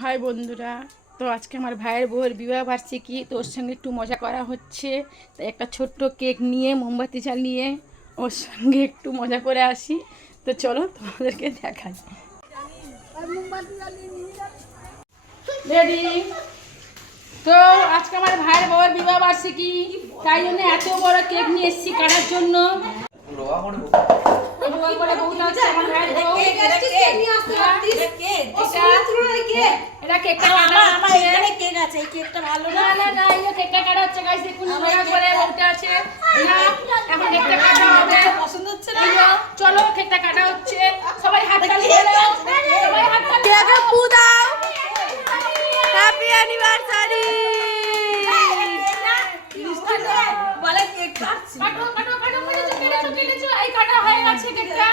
High বন্ধুরা তো আজকে আমার ভাইয়ের বউয়ের বিবাহ বার্ষিকী তো ওর সঙ্গে একটু মজা করা হচ্ছে। তাই একটা ছোট্ট কেক নিয়ে মোমবাতি জ্বালিয়ে ওর সঙ্গে একটু মজা করে আসি। তো চলো তোমাদেরকে দেখাই। রেডি তো আজকে আমার ভাইয়ের বউয়ের বিবাহ বার্ষিকী তাই জন্য এত বড় কেক নিয়ে এসেছি কাটার জন্য। আমার এই সবাই হাত তালি দাও বলে কেক কাটছি কাটো কাটো কাটো কাটো চলে চলে চলে এই কাটা হয়ে গেছে কেকটা